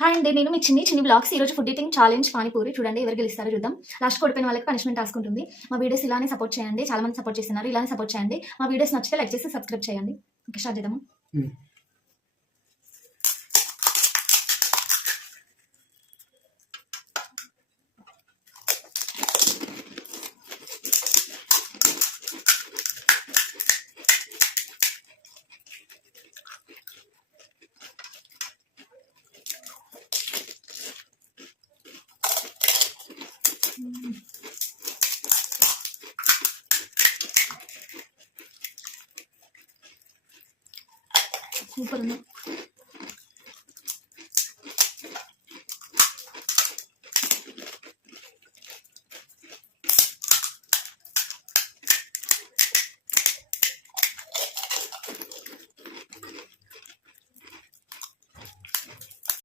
హాయ్ అండి, నేను మీ చిన్ని బ్లాగ్స్. ఈ రోజు ఫుడ్ ఈటింగ్ ఛాలెంజ్ పానీపూరి. చూడండి ఎవరు గెలుస్తారో చూద్దాం. లాస్ట్ ఓడిపోయిన వాళ్ళకి పనిష్మెంట్ టాస్క్ ఉంటుంది. మా వీడియోస్ ఇలానే సపోర్ట్ చేయండి. చాలా మంది సపోర్ట్ చేస్తున్నారు. ఇలానే సపోర్ట్ చేయండి. మా వీడియోస్ నచ్చితే లైక్ చేసి సబ్స్క్రైబ్ చేయండి. ఓకే, స్టార్ట్ చేద్దాము. సూపర్ ఉంది.